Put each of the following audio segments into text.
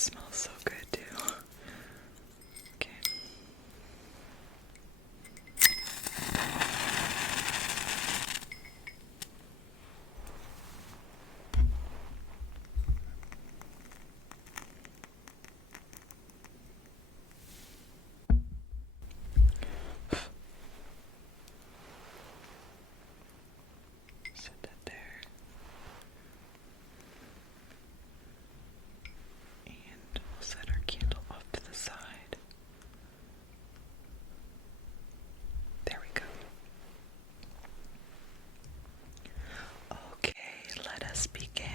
smells so good too. Okay. Set that there. And we'll set our candle off to the side. There we go. Okay, let us begin.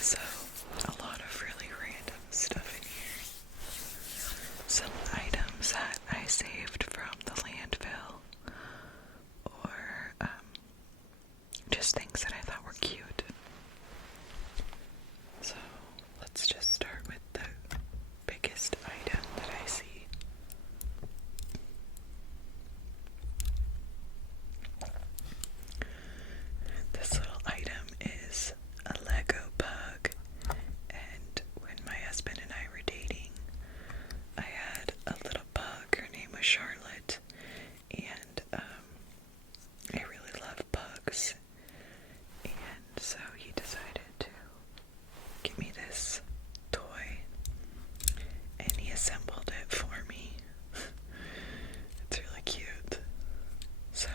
So, a lot of really random stuff in here. Some items that I saved from the landfill, or just things that I thought were cute. So, let's just start with the biggest item that I see. This little item is a Lego bug, and when my husband and I were dating, I had a little bug. Her name was Charlotte, and I really love bugs, and so he decided to get me this toy, and he assembled it for me. It's really cute. So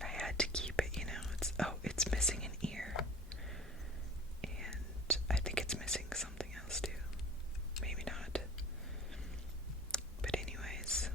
I had to keep it, you know. It's missing an ear, and I think it's missing something else too. Maybe not. But anyways,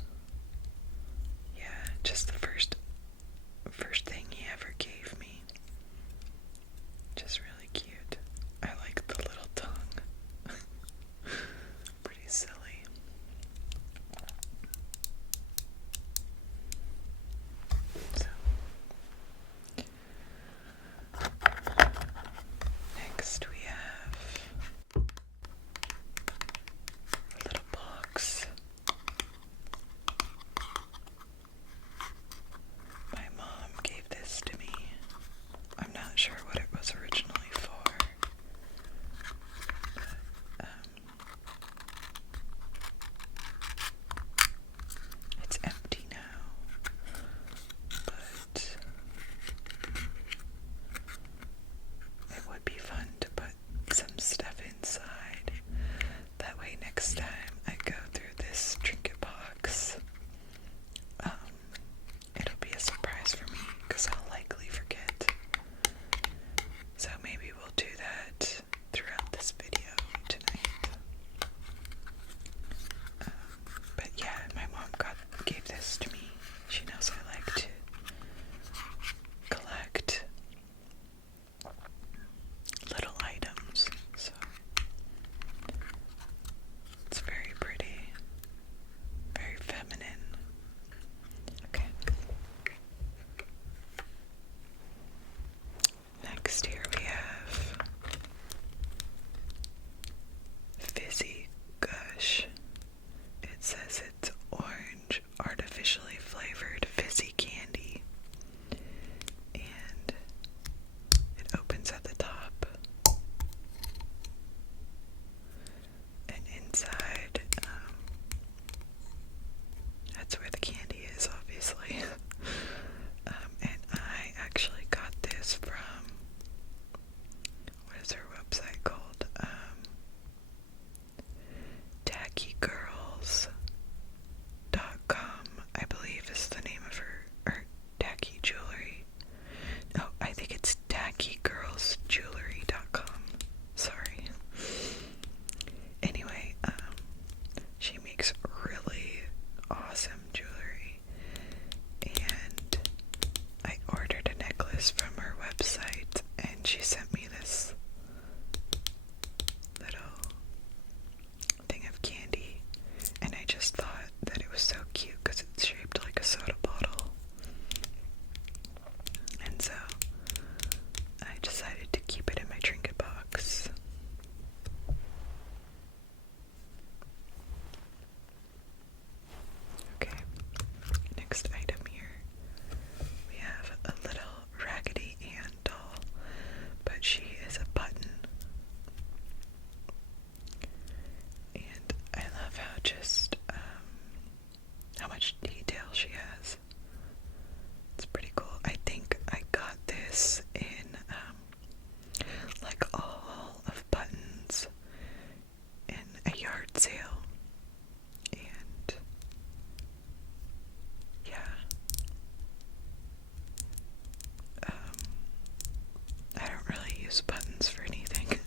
use buttons for anything.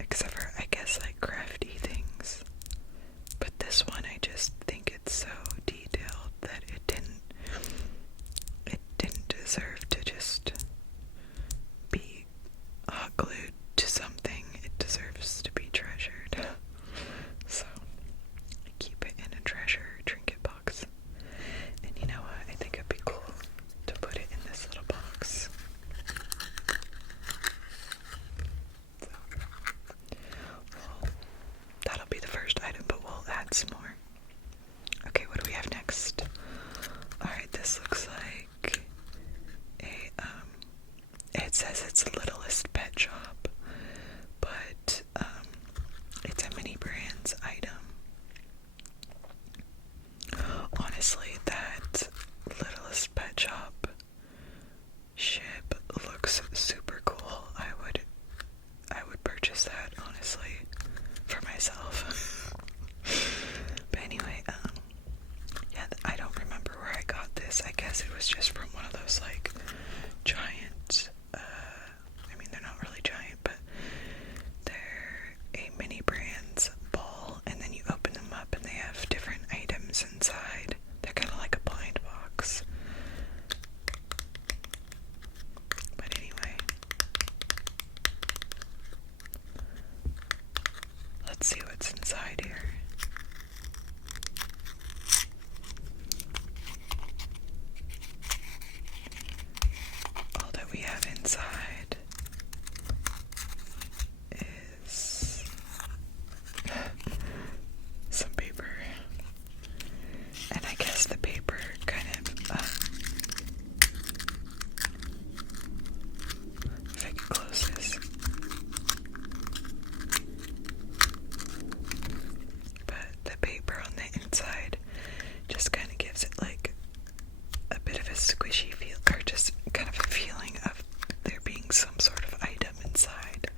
Except for, I guess, like crafty things. But this one, I just think it's so detailed that it didn't deserve to just be hot glued to something. It deserves to be treasured. So I keep it in a treasure trinket box. And you know what? I think it'd be cool to put it in this little box. So, well, that'll be the first item, but we'll add some more. Okay, what do we have next? Alright, this looks like it says it's Littlest Pet Shop, but it's a mini brands item. Honestly, that Littlest Pet Shop ship looks super cool. I would purchase that, honestly, for myself. But anyway, yeah, I don't remember where I got this. I guess it was just from one of those, like, giant, I mean, they're not really giant, but they're a mini brands ball, and then you open them up and they have different items inside. They're kind of like a blind box. But anyway, let's see what's inside here. All that we have inside is some paper. And I guess the paper kind of, if I can close this. But the paper on the inside just kind of gives it like a bit of a squishy feel, or just kind of a feeling of there being some sort of item inside.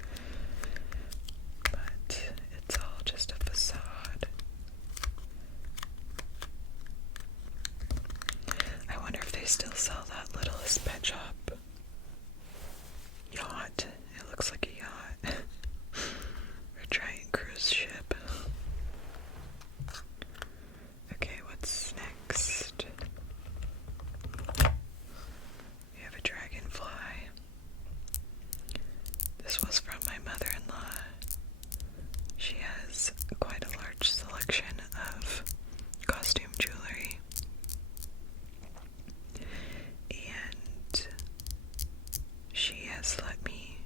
But it's all just a facade. I wonder if they still sell that Littlest Pet Shop yacht. It looks like a yacht. Or a giant cruise ship. Okay, what's next? We have a dragonfly. This was from my mother-in-law. She has quite a large selection of costume jewelry. And she has let me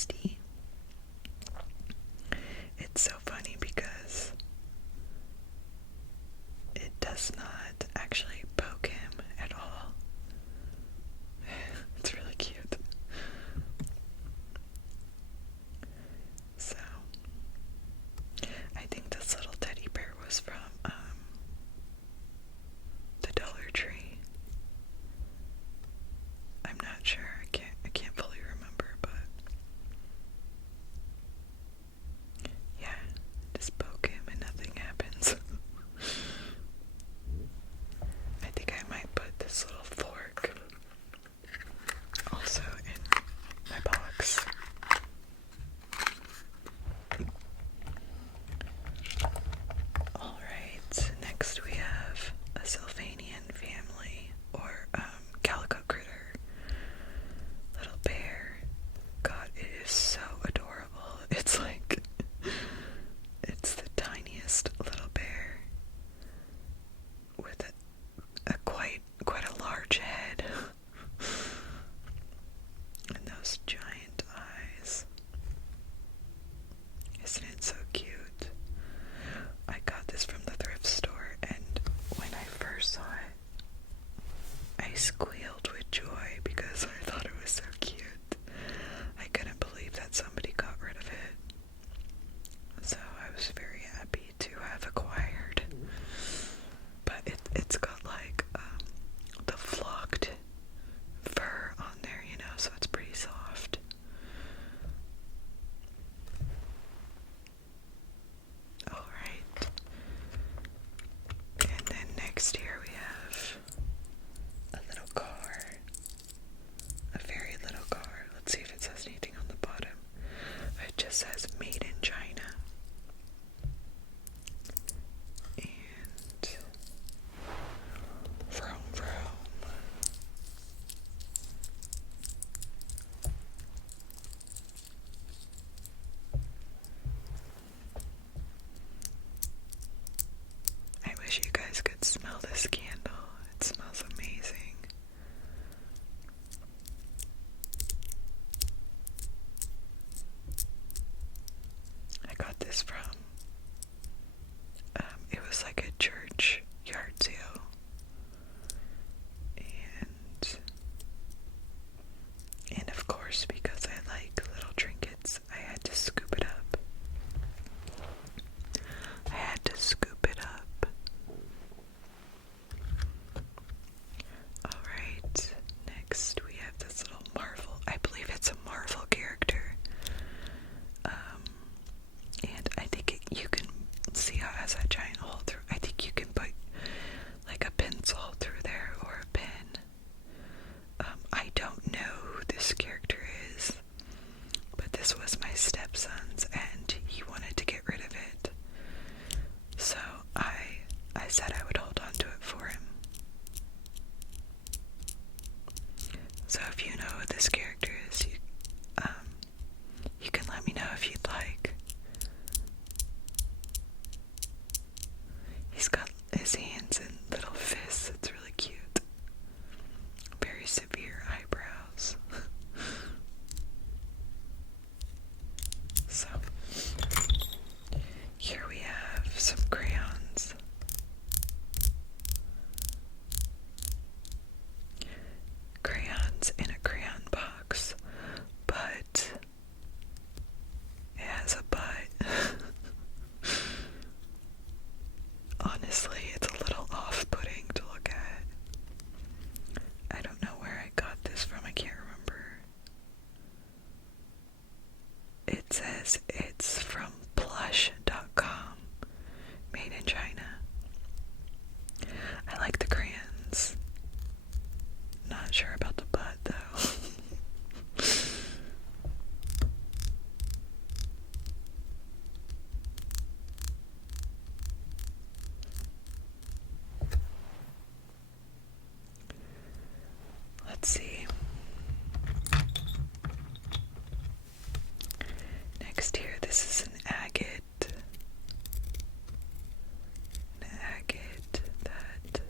feisty. It's so funny because it does not actually poke him at all. It's really cute. So, I think this little teddy bear was from the Dollar Tree. I'm not sure. I can't fully remember, but yeah, just poke him and nothing happens. I think I might put this little fork also in my box. Alright, next we have a Sylvanian family, or calico critter, little bear. God, it is so adorable. It's like, it's the tiniest little bear with a quite a large head and those giant eyes. Isn't it so cute? I got this from the thrift store, and when I first saw it, I squealed with joy because I thought it was so cute. I couldn't believe that somebody got rid of it. So I was very happy to have acquired. But it's got like the flocked fur on there, you know, so it's pretty soft. Alright. And then next here we have a little car. A very little car. Let's see if it says anything on the bottom. It just says made in China. And vroom vroom. I wish you guys could smell this candle. It smells amazing. I got this from, it was like a church yard sale. And of course, because I like little trinkets, I had to scoop it up. Alright, next we have this little Marvel. I believe it's a Marvel character. And I think you can see how it has that giant hole through. I think you can put like a pencil through there or a pen. I don't know who this character is, but this was my stepson's and he wanted to get rid of it. So I said I would hold on to it for him. So if you know who this character is, you can let me know if you'd like. He's got his hands in little fists. It's really cute. Very severe eyebrows. So, here we have some crayons. Crayons in a crayon box, but it has a butt. Honestly, it's a little off-putting to look at. I don't know where I got this from, I can't remember. It says it's from plush.com, made in China. I like the crayons. Not sure about the butt though. Let's see. Next here, this is an agate. That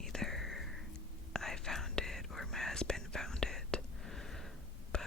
either I found it or my husband found it. But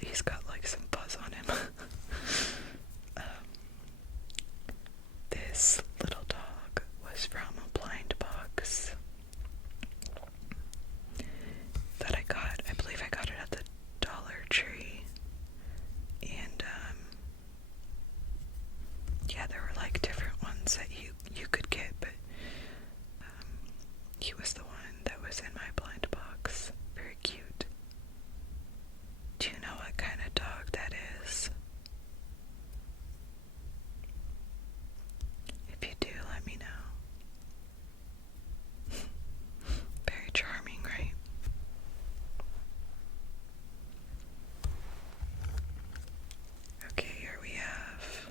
he's got like some fuzz on him. This little dog was from a blind box that I got. I believe I got it at the Dollar Tree. And, yeah, there were like different ones that you could get, but he was the one that was in my blind box. Very cute. Do you know what kind of dog that is? If you do, let me know. Very charming, right? Okay, here we have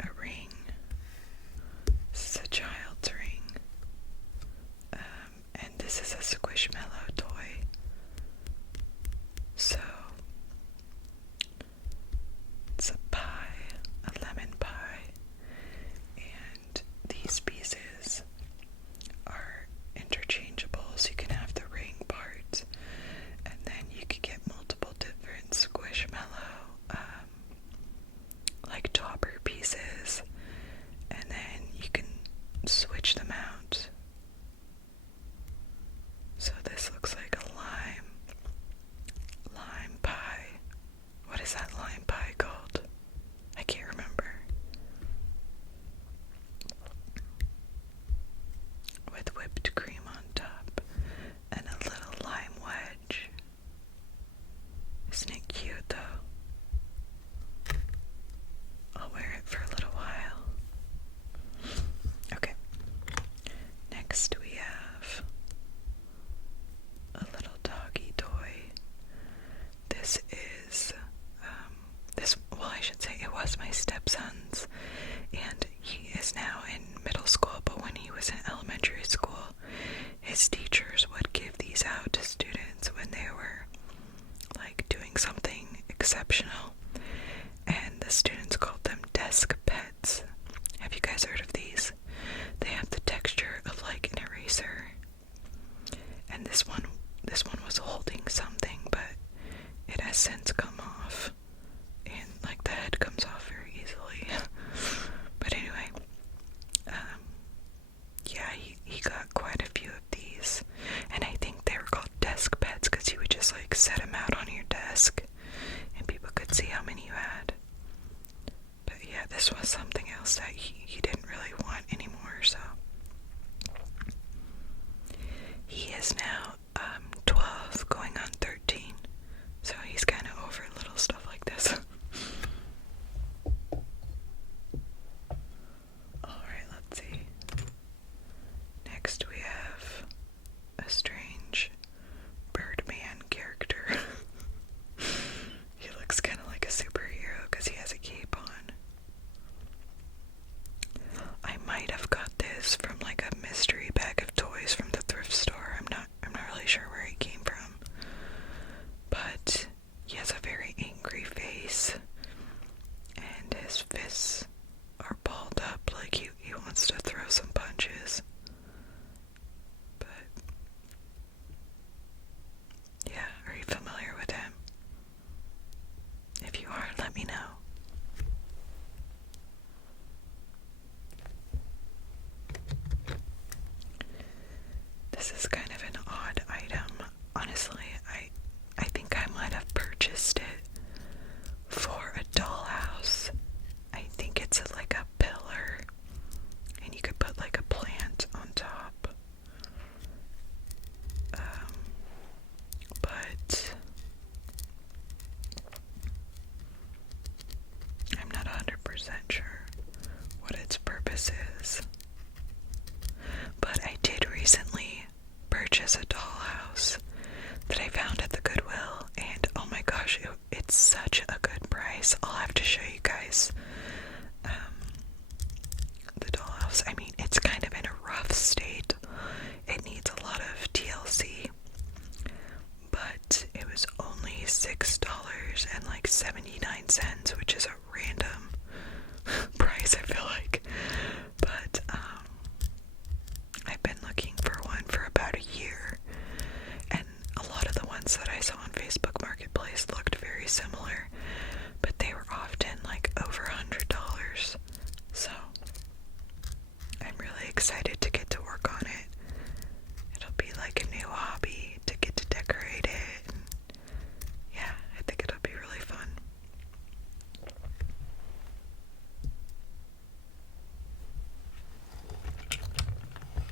a ring. This is a child's ring. And this is a Squishmallow toy. So, it's a pie, a lemon pie, and these pieces are interchangeable, so you can have the ring part, and then you could get multiple different Squishmallow, like topper pieces, and then you can switch them out. So this looks like a lime pie. What is that lime pie called? I can't remember. With whipped cream on top and a little lime wedge. Isn't it cute though? I'll wear it for a little while. Okay. Next we have a little doggy toy. This is, I should say it was my stepson's, and he is now in middle school, but when he was in elementary school, his teachers would give these out to students when they were, like, doing something exceptional, and the students called them desk pets. Have you guys heard of these? They have the texture of, like, an eraser, and this one was holding something, but it has since come off, and like the head comes off very easily. But anyway, yeah, he got quite a few of these, and I think they were called desk pets because you would just like set them out on your desk, and people could see how many you had. But yeah, this was something else that he didn't really want anymore, so he is now 12, going on 13, so he's kind of over little stuff like this. Alright, let's see. Next we have a strange Birdman character. He looks kind of like a superhero because he has a cape on. I might have got this from like a mystery bag of toys from the thrift store. I'm not really sure where he came from. But he has a very angry face, and his fists are balled up like he wants to throw some punches. But yeah, are you familiar with him? If you are, let me know. This is kind of an odd item. Honestly, I think I might have purchased it for a dollhouse. I think it's like a pillar, and you could put like a plant on top. But I'm not 100% sure what its purpose is. But I did recently purchase a dollhouse that I found at the Goodwill, and oh my gosh, it's such a good price. I'll have to show you guys the dollhouse. I mean, it's kind of in a rough state. It needs a lot of TLC, but it was only $6.79, which is a random price, I feel like. But I've been looking for one for about a year, and a lot of the ones that I saw on Facebook Marketplace looked similar, but they were often like over $100. So I'm really excited to get to work on it. It'll be like a new hobby to get to decorate it. And yeah, I think it'll be really fun.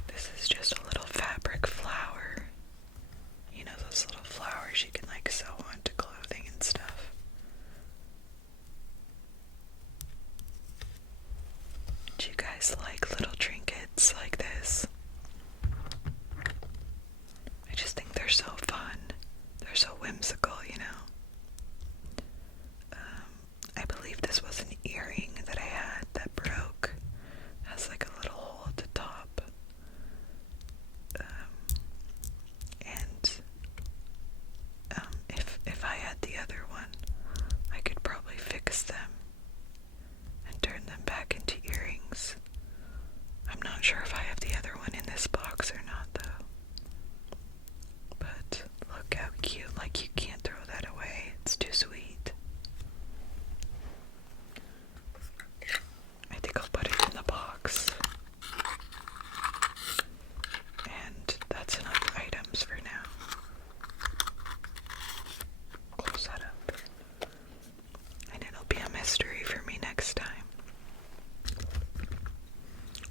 This is just a little fabric flower. You know those little flowers you can like sew onto clothing and stuff. Do you guys like little trinkets like this? I just think they're so fun. They're so whimsical, you know. I believe this was an earring that I had that broke. It has like a little hole at the top. If I had the other one, I could probably fix them and turn them back into earrings. I'm not sure if I have the other one in this box or not though. But look how cute, like you can't throw that away. It's too sweet. I think I'll put it in the box. And that's enough items for now. Close that up. And it'll be a mystery for me next time.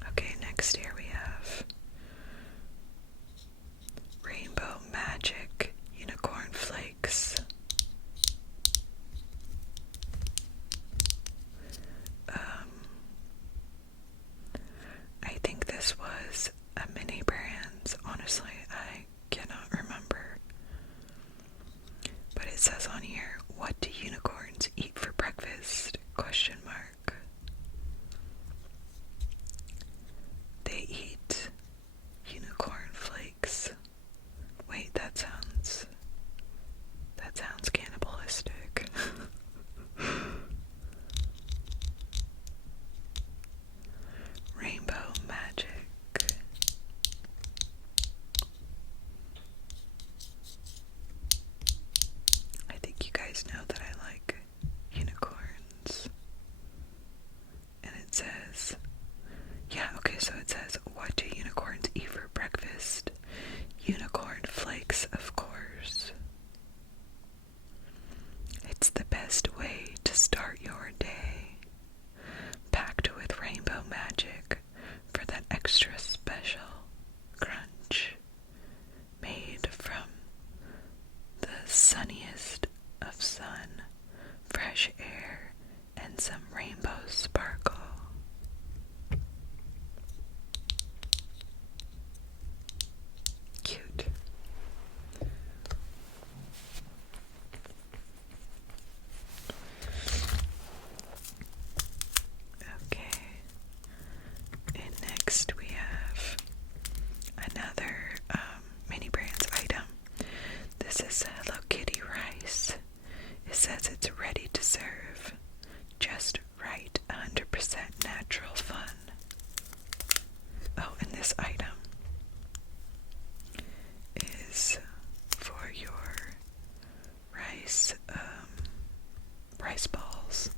Okay, next here we have Rainbow Magic Unicorn Flakes. I think this was a mini brand. Honestly, I cannot remember. But it says on here, what do unicorns eat for breakfast? Question mark. They eat unicorn flakes. Wait, that sounds cannibalistic. Rainbow Magic. I think you guys know that I like unicorns. And it says, yeah, okay, so it says, what do unicorns eat for breakfast? Unicorn flakes, of course. It's the best way to start your day. Packed with rainbow magic for that extra special crunch. Made from the sunniest of sun, fresh air, and some rainbow sparkle. Cute. Okay. And next we have another mini brands item. This is Hello Kitty rice. It says it's ready to serve. Just right, 100% natural fun. Oh, and this item is for your rice balls.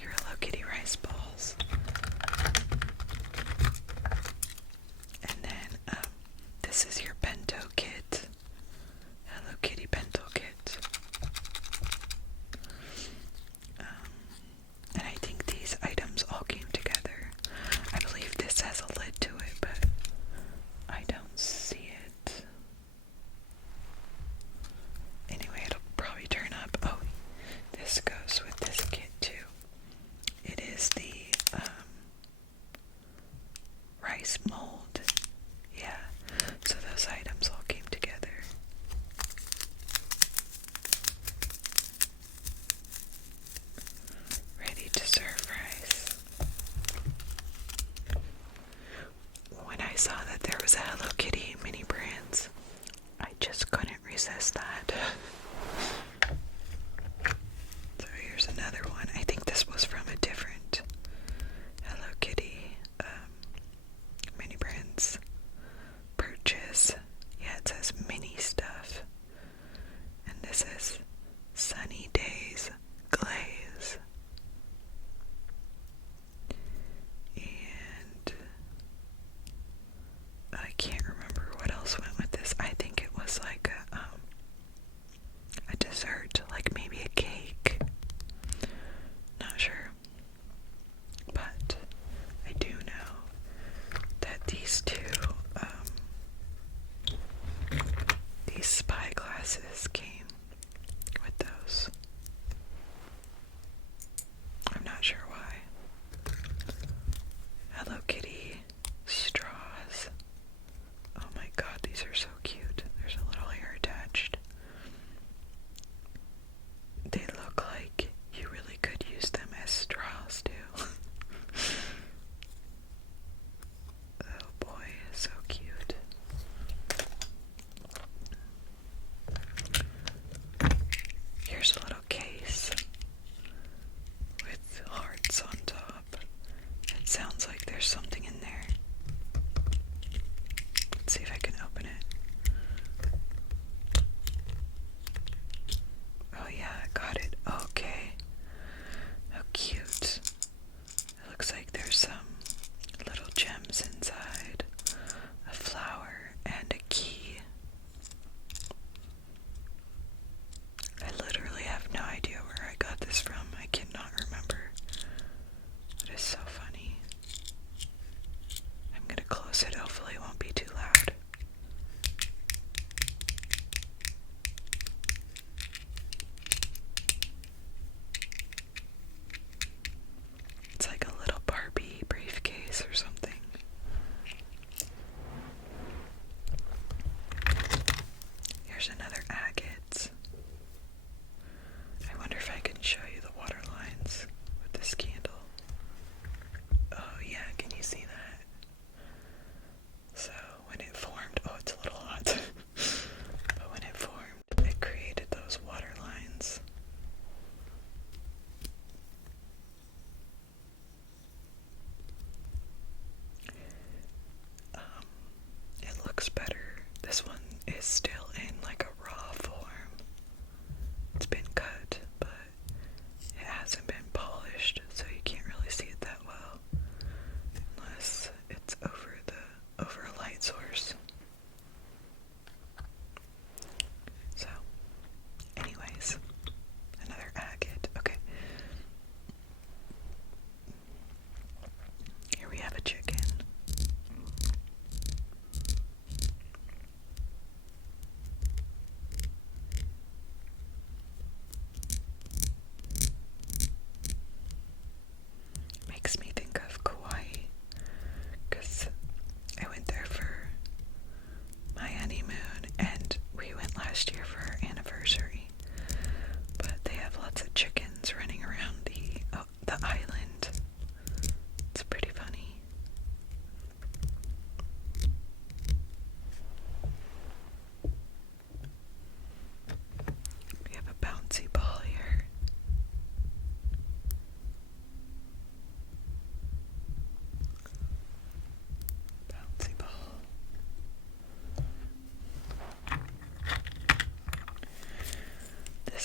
Your Hello Kitty rice balls. And then this is your bento kit. Hello Kitty bento kit. And I think these items all came together. I believe this has a lid to it, but I don't see it. Anyway, it'll probably turn up. Oh, this goes with this kit.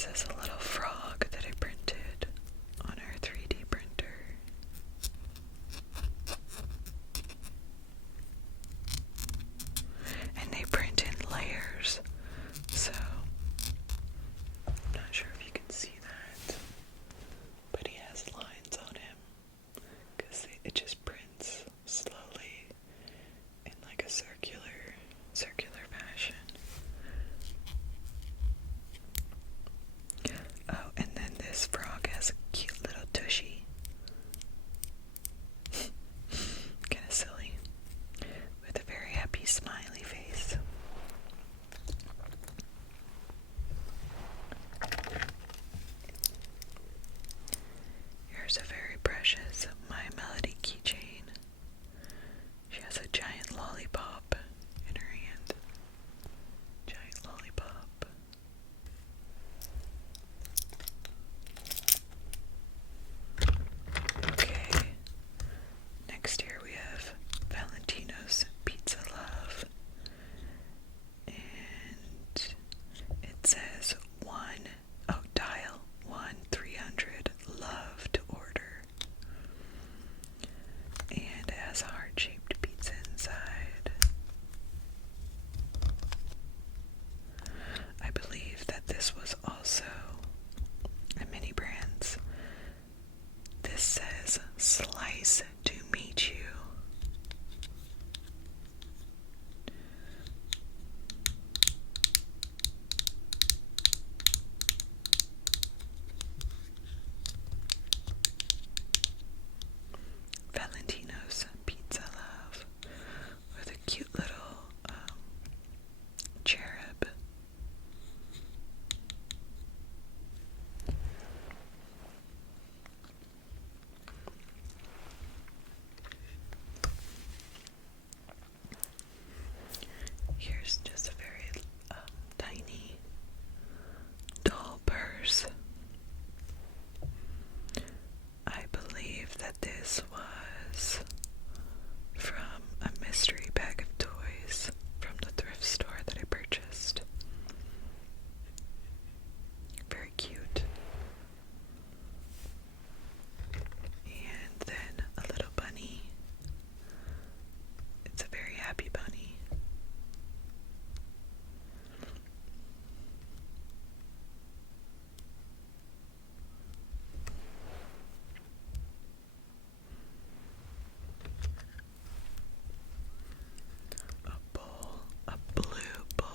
This is a little frog that I printed on our 3D printer. And they print in layers, so I'm not sure if you can see that, but he has lines on him because it just prints slowly in like a circular fashion. Oh, and then this frog has a cute little tushy. Kind of silly, with a very happy smiley face. Here's a very precious My Melody keychain. She has a giant lollipop in her hand. Giant lollipop. Okay. Next here we have Valentino's Pizza Love. And it says dial 1-300-LOVE to order. And it has a heart-shaped pizza inside. I believe that this was also a Mini Brands. This says slice to meet you. Valentino's Pizza Love with a cute little cherub. Here's just a very tiny doll purse. I believe that this was from a mystery bag of toys from the thrift store that I purchased. Very cute. And then a little bunny. It's a very happy bunny. A blue bowl.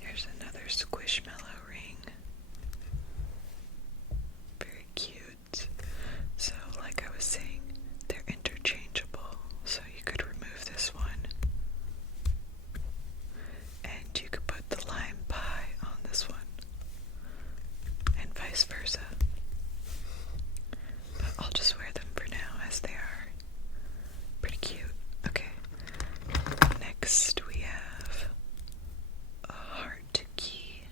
Here's another Squishmallow ring. Very cute. So, like I was saying, they're interchangeable. So you could remove this one, and you could put the lime pie on this one, and vice versa. But I'll just wear them for now as they are. Pretty cute. Okay. Next we have a heart key.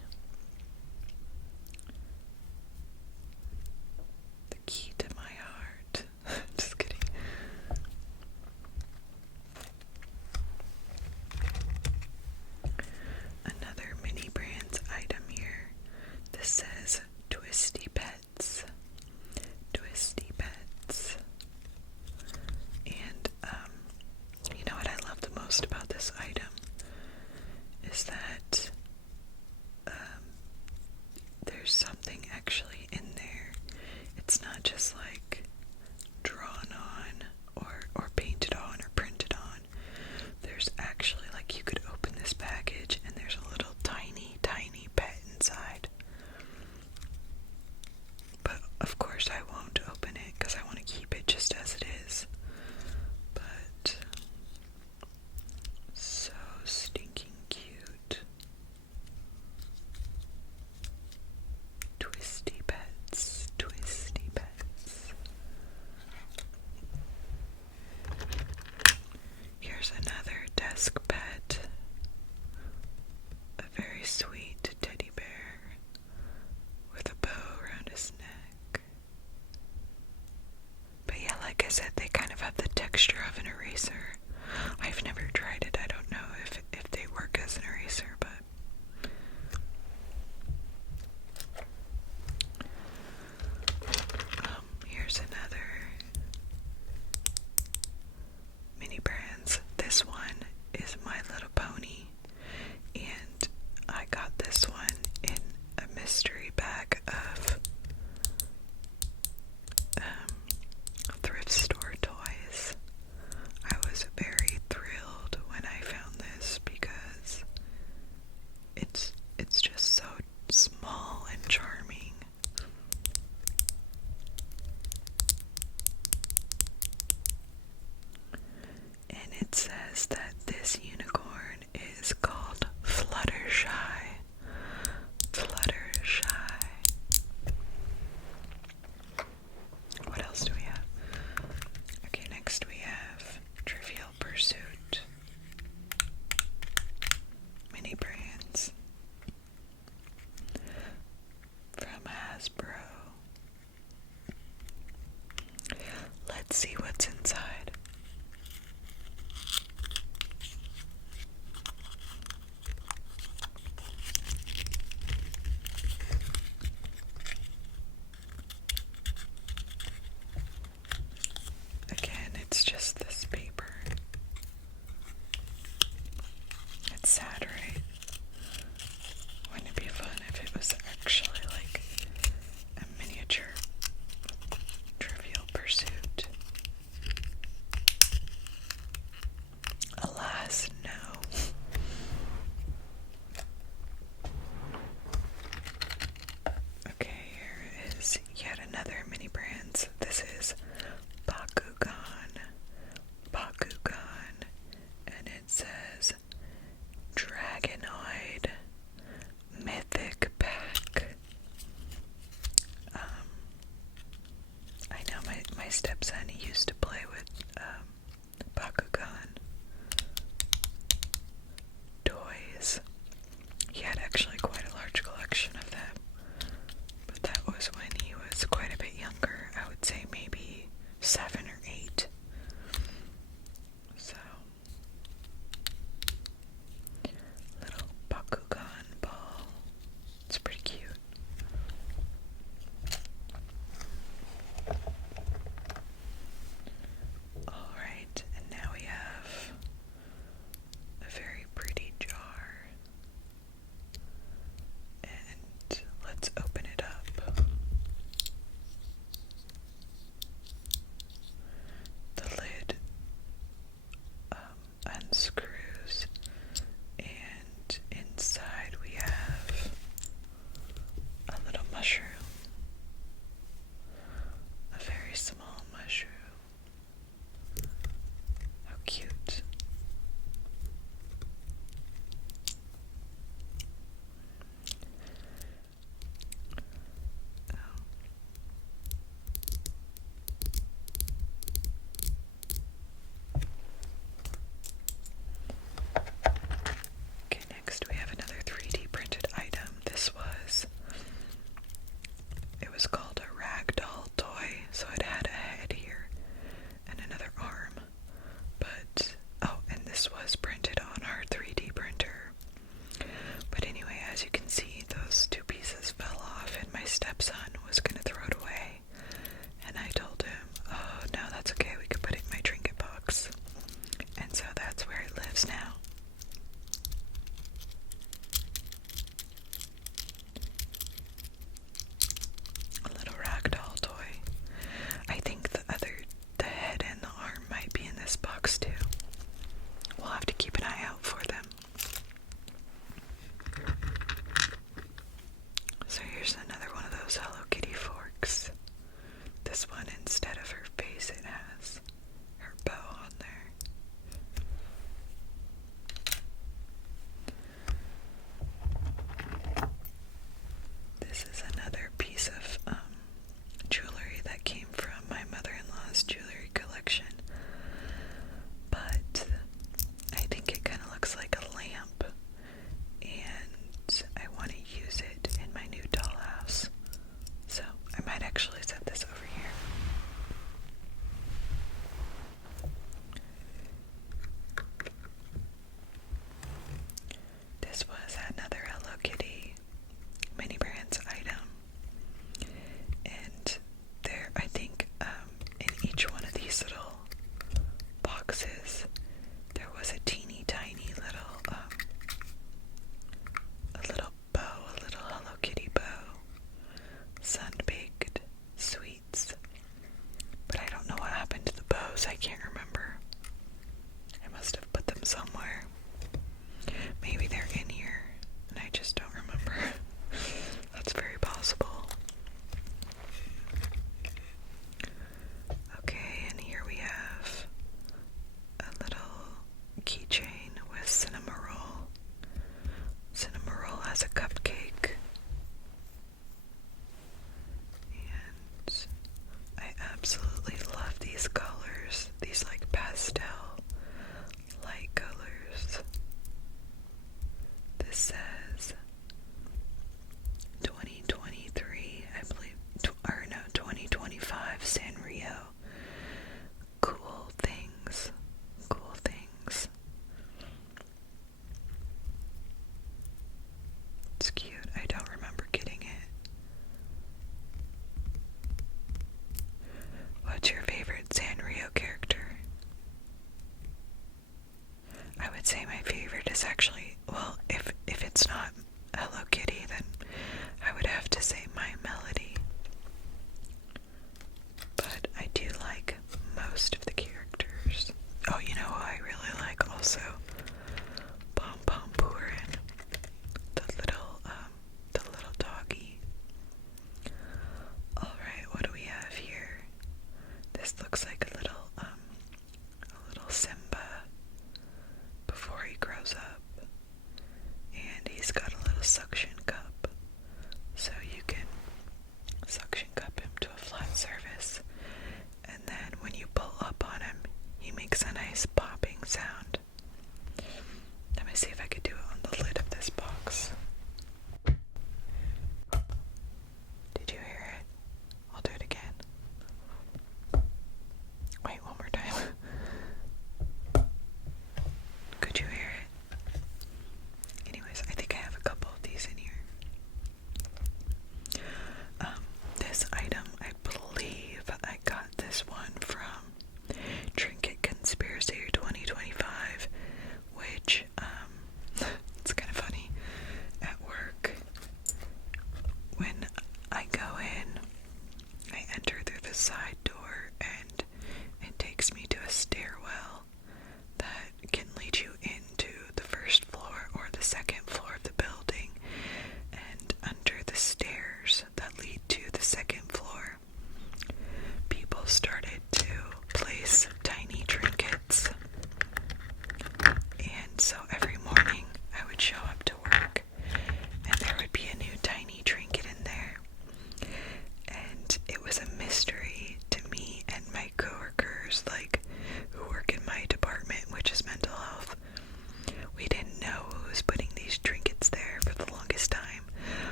what's inside. Again, it's just this paper. It's sad, right? Wouldn't it be fun if it was actually like a miniature Trivial Pursuit?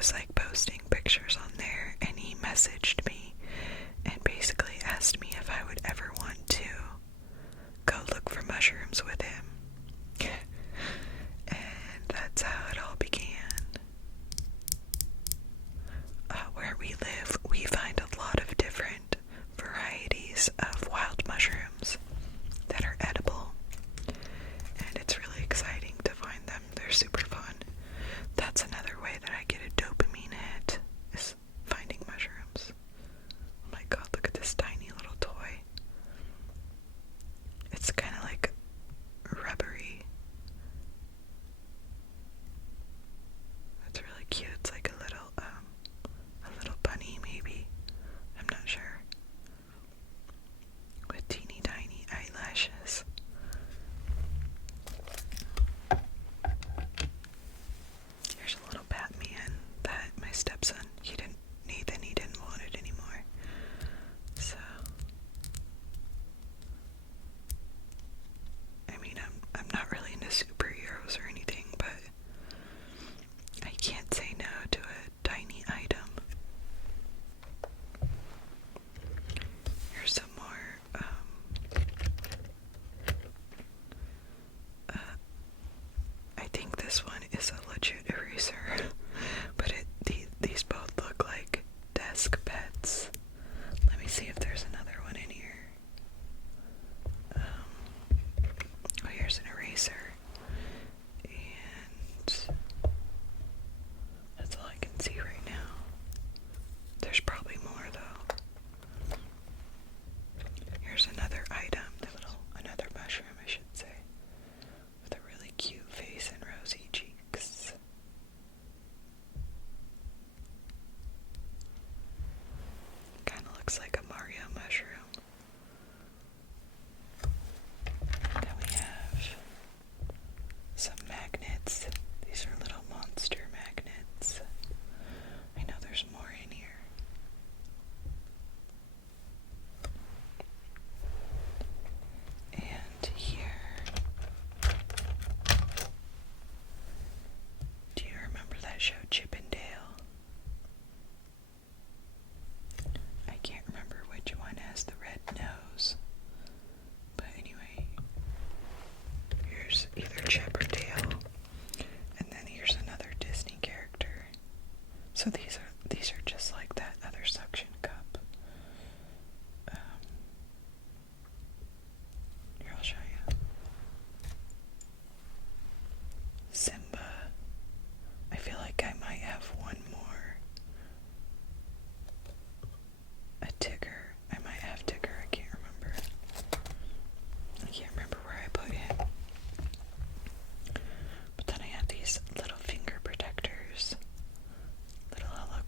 was like posting pictures on there, and he messaged me and basically asked me if I would ever want to go look for mushrooms with him. And that's how it all began. Where we live, we find a lot of different varieties of wild mushrooms that are edible, and it's really exciting to find them. They're super fun. That's another way that I get a dopamine hit, is finding mushrooms. Oh my god, look at this tiny little toy. It's kind of like rubbery. It's really cute. It's like a little bunny, maybe. I'm not sure. With teeny tiny eyelashes. Here's a little Batman that my stepson, he didn't want it anymore. So, I mean, I'm not really into superheroes or anything, but I can't say no to a tiny item. Here's some more, I think this one is a legit eraser, but these both look like desk pets. Let me see if there's another one in here. Oh, here's an eraser, and that's all I can see right now. There's probably more though. Here's another item, another mushroom, I should say, with a really cute face and rosy cheeks. Kind of looks like a Mario mushroom. Then we have some magnets. These are little monster magnets. I know there's more in here. And here, do you remember that show Chip and Dale? I can't remember which one has the red nose, but anyway, here's either Chip or Dale, and then here's another Disney character. So these are just like that other suction cup. Here, I'll show you. Simba. I feel like I might have one more. A Tigger. I might have Tigger. I can't remember. I can't remember where I put him. But then I have these little finger protectors. Little Hello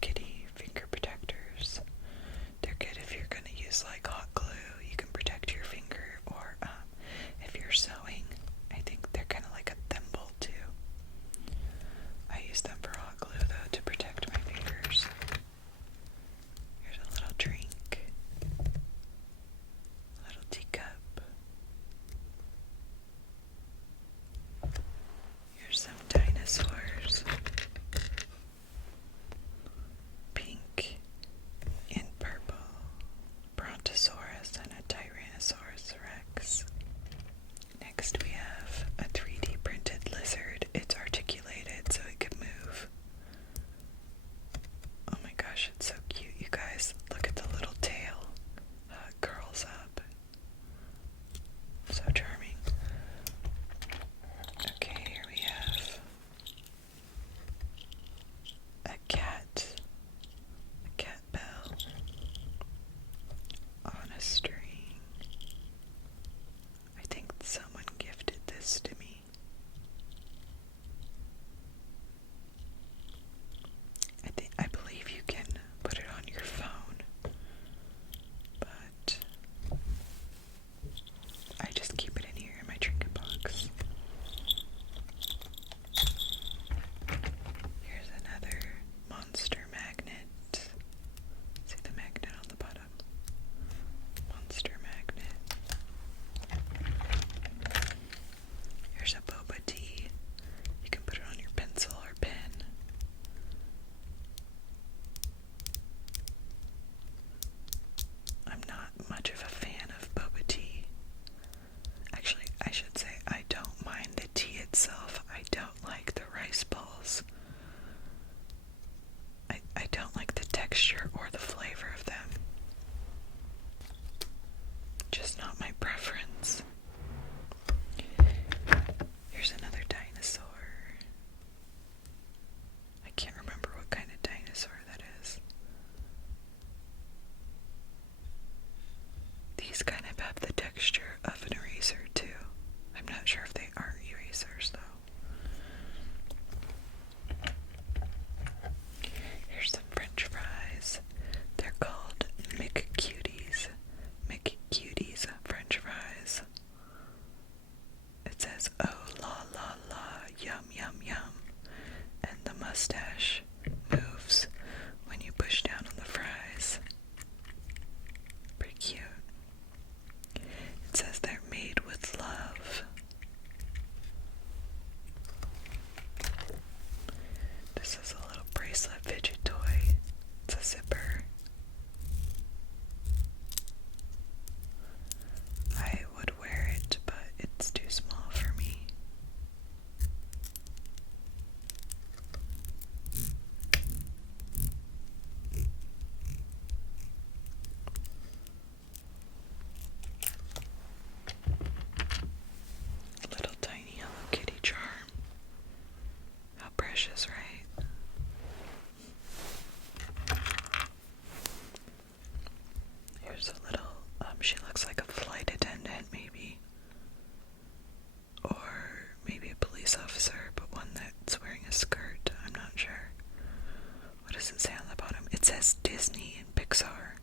says Disney and Pixar.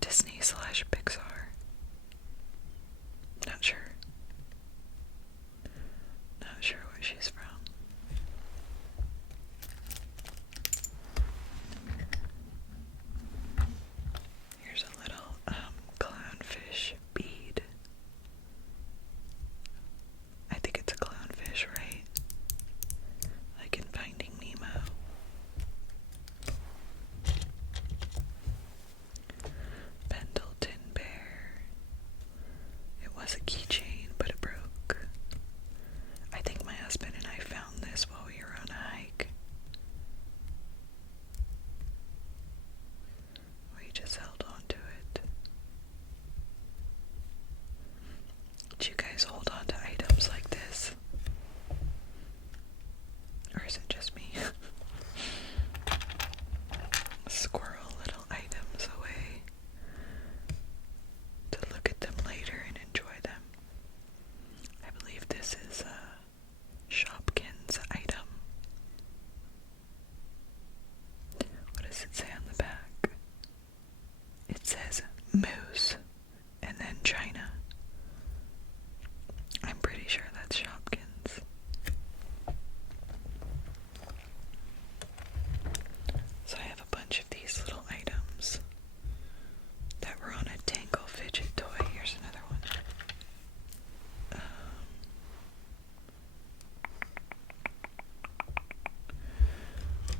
Disney/Pixar. Not sure. Not sure where she's from. Here's a little clownfish bead. I think it's a clownfish, right? Like in Finding Nemo. Pendleton bear. It was a keychain, but it broke. I think my husband and I found this while we were on a hike. We just held on to it. Do you guys hold on to items like this? Or is it just me? Squirrel little items away to look at them later and enjoy them. I believe this is a Shopkins item. What does it say on the back? It says Moose and then China. I'm pretty sure that's Shopkins. So I have a bunch of these little items that were on a Tangle fidget toy. Here's another one.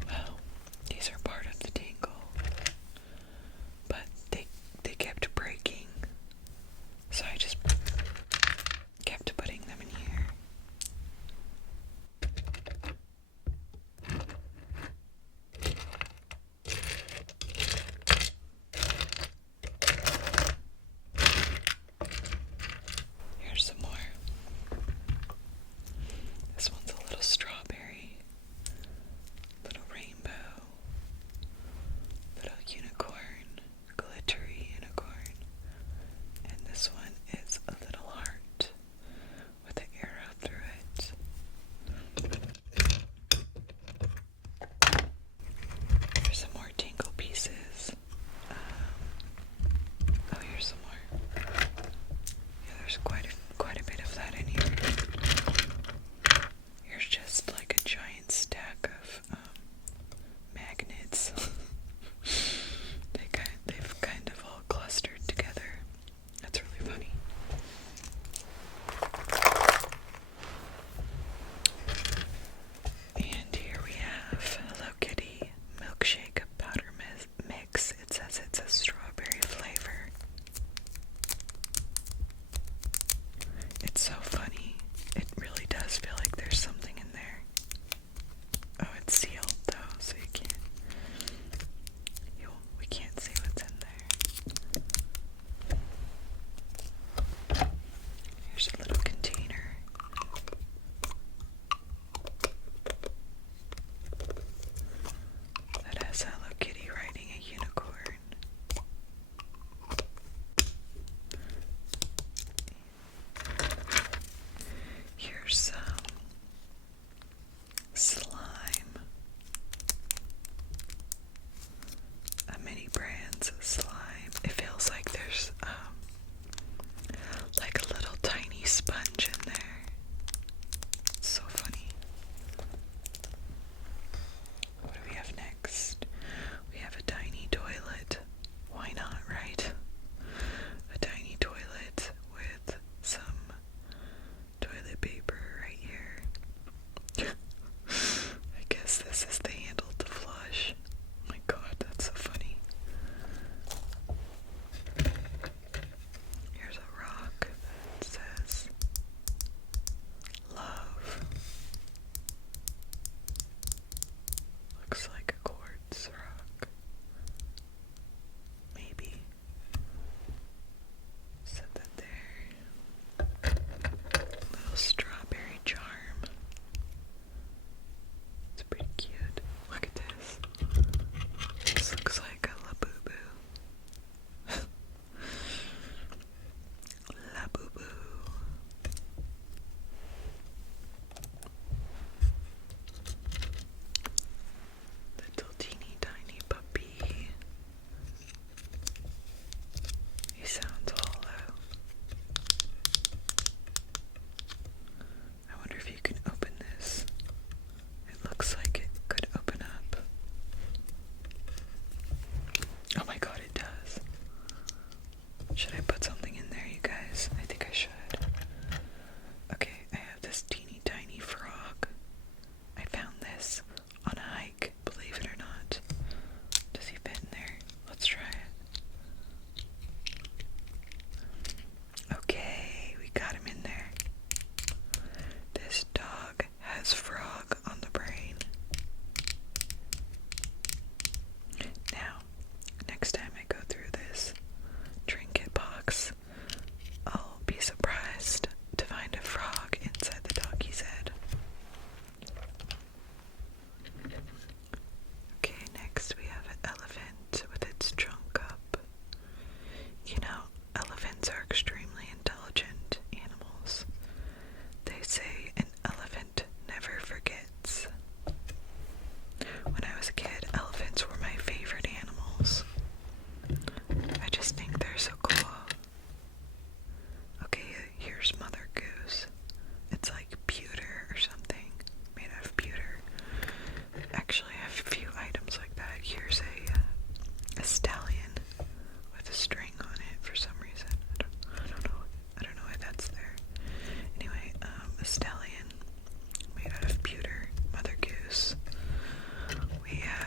Well, these are part of the Tangle, but they kept breaking, so I just kept putting them in here. Here's some more. This one's a little strawberry, little rainbow, little unicorn, glittery unicorn. And this one is a little heart with an arrow through it. Here's some more Tingle pieces. Oh, here's some more. Yeah, there's quite a bit of that in here. Here's just like a giant stack of magnets. They've kind of all clustered together. That's really funny. And here we have Hello Kitty milkshake powder mix. It says it's a strawberry flavor. It's so funny. It really does feel like there's something in there. Oh, it's sealed though, so we can't see what's in there. Here's a little container. That has Hello Kitty riding a unicorn. Here's some slime. A mini brand's slime. It feels like there's like a little tiny sponge in there. It's so funny. What do we have next? We have a tiny toilet. Why not, right? A tiny toilet with some toilet paper right here. I guess this is the handle to flush. Oh my god, that's so funny. Here's a rock that says love. Looks like a quartz rock. Maybe. Set that there. Little strawberry charm. It's pretty cute. Look at this. This looks like a Labubu. Labubu. Should I put something in there, you guys? I think I should. Okay, I have this teeny tiny frog. I found this on a hike, believe it or not. Does he fit in there? Let's try it. Okay, we got him in there. This dog has frog on the brain. Now, next time I go through this trinket box, I'll be surprised to find a frog inside the doggy's head. Okay, next we have an elephant with its trunk up. You know, elephants are extremely intelligent animals. They say an elephant never forgets. When I was a kid, elephants were my favorite animals. I just think they're so cool. Okay, here's Mother Goose. It's like pewter or something, made out of pewter. Actually, I have a few items like that. Here's a stallion with a string on it for some reason. I don't know why that's there. Anyway, a stallion made out of pewter, Mother Goose. We have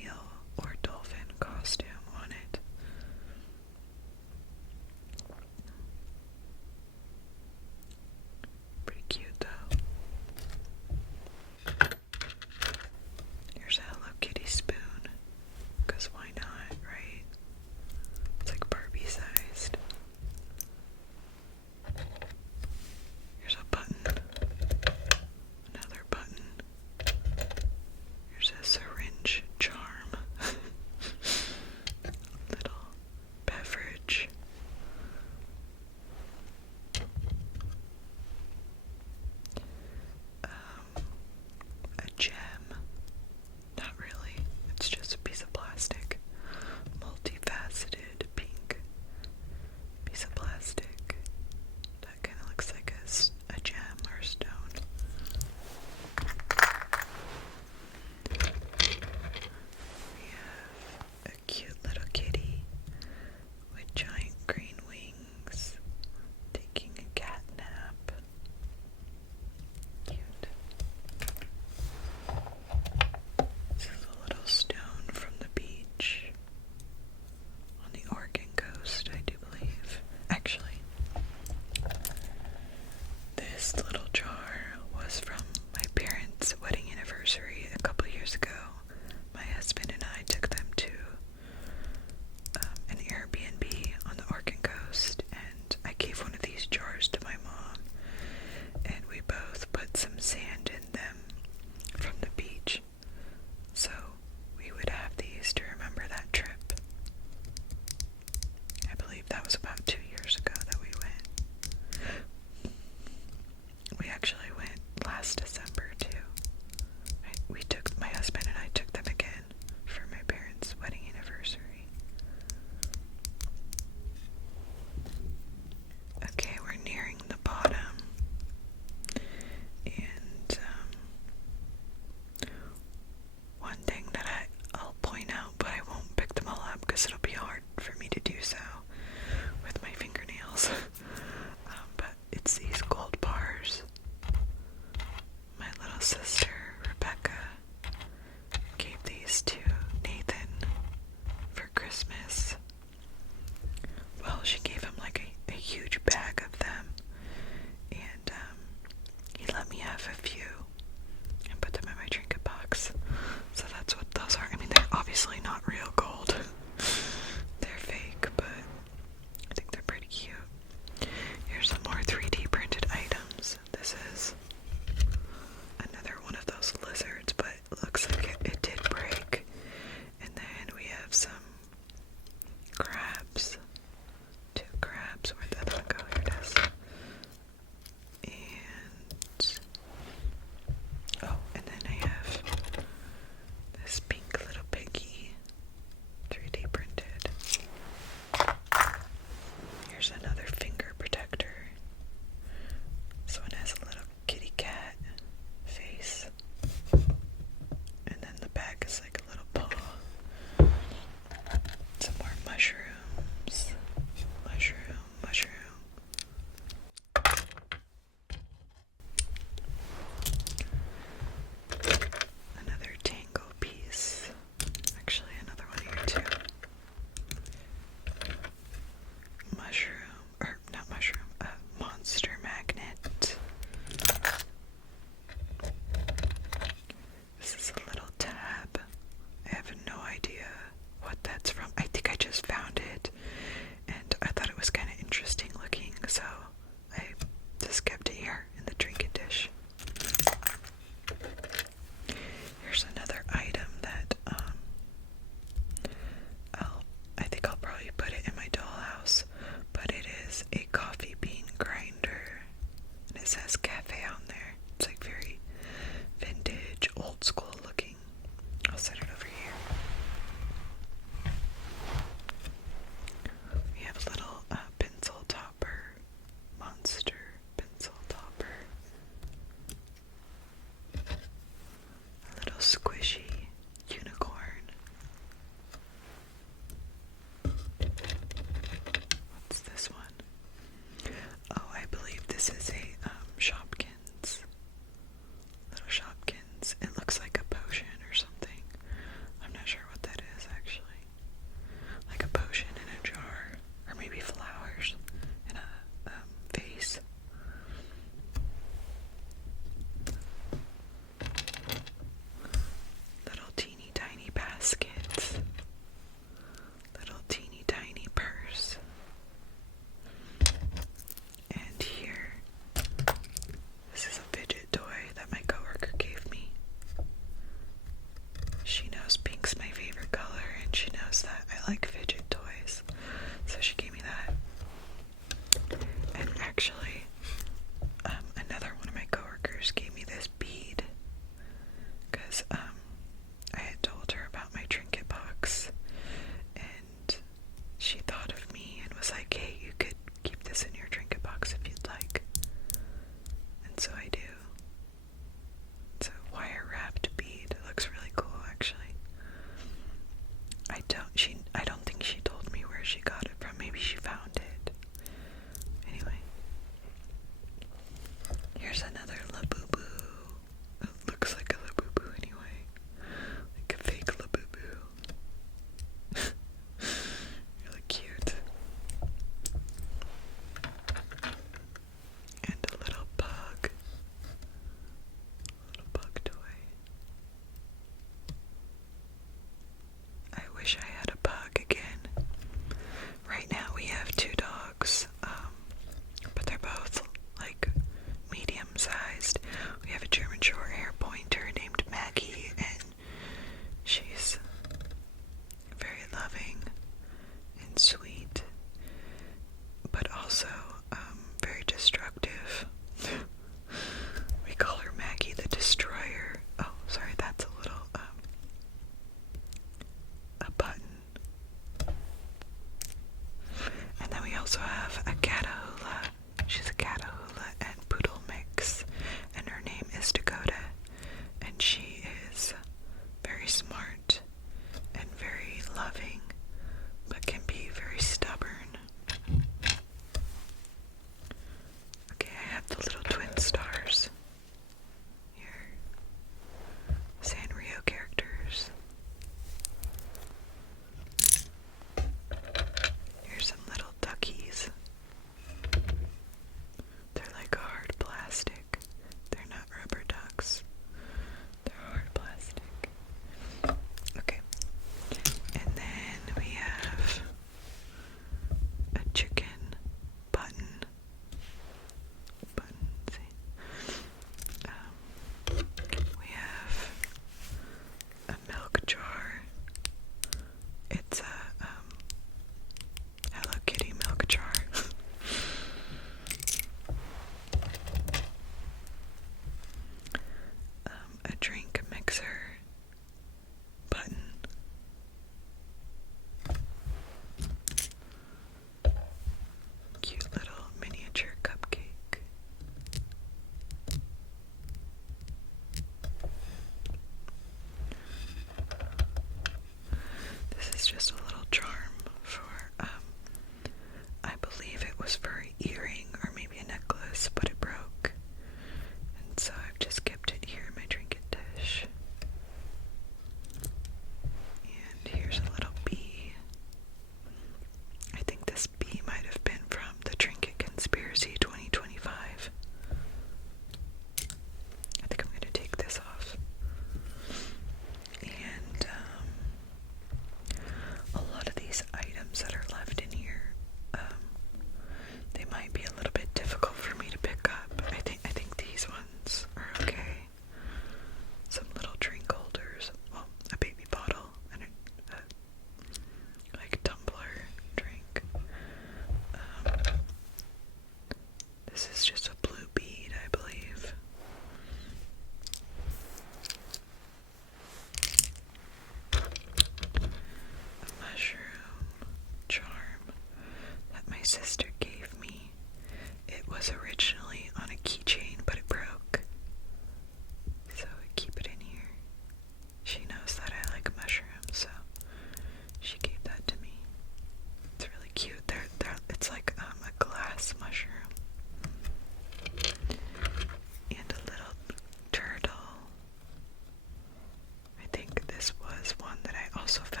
also found